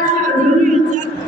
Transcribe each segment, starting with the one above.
家这家。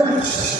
Yeah.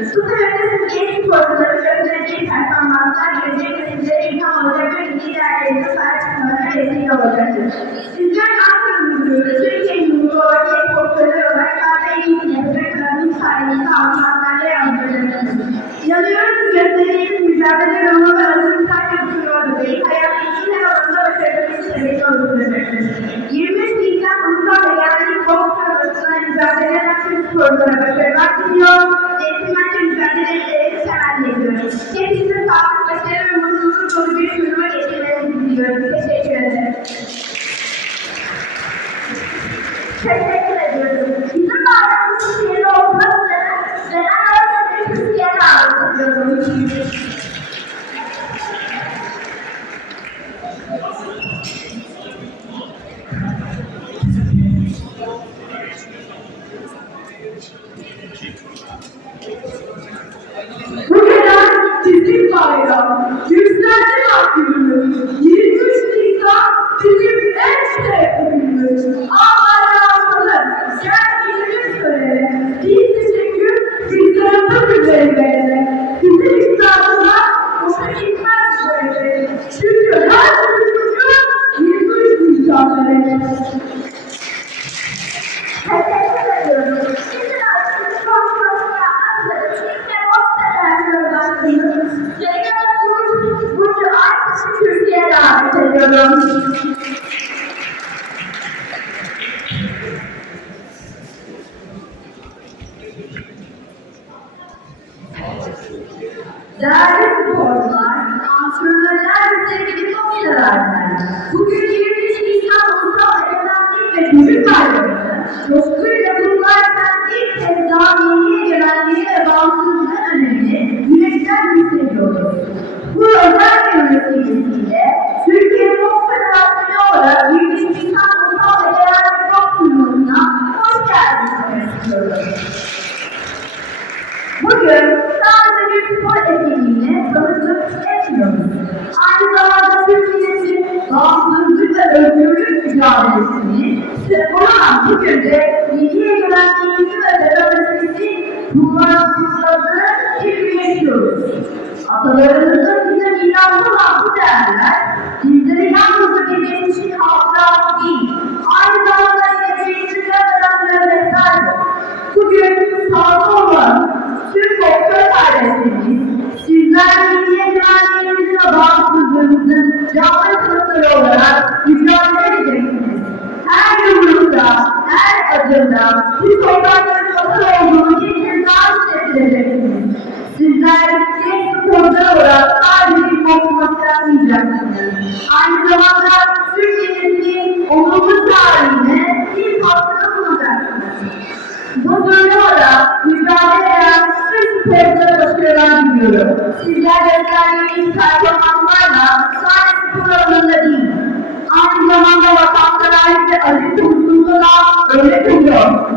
Bu sebeple siz genetik ortamları yapabileceği performanslar gelecek nesillere ilham olacak ve bilgi değerlerinde sahip çıkmalarına vesile olacaktır. Sizler Ankara'nın ürünü, Türkiye'nin ürünü ortaya korkuları olarak zaten en iyi yapacak kadın sayesinde almanlarla yazdırılır. İnanıyorum ki gösterdiğiniz mücadele olma ve arasını sadece bir kurulu değil, hayatın bütün her alanında başarılı bir sebebi oluşturacaktır. 25 binden ulusal ve yerli korku kanalısına mücadele eden tüm sorulara başarılar diliyor. değerli sporcular, antrenörler ve sevgili hobilerler. Bugün 22 Nisan Ulusal Egemenlik ve Çocuk Bayramı coşkuyla kutluyoruz. bunlar bizlerde kirli ediyoruz. Atalarımızın bize miras olan bu değerler özelliklerinin performanslarla sadece spor değil, aynı zamanda vatanseverlik ve aziz konusunda da öğretiliyor.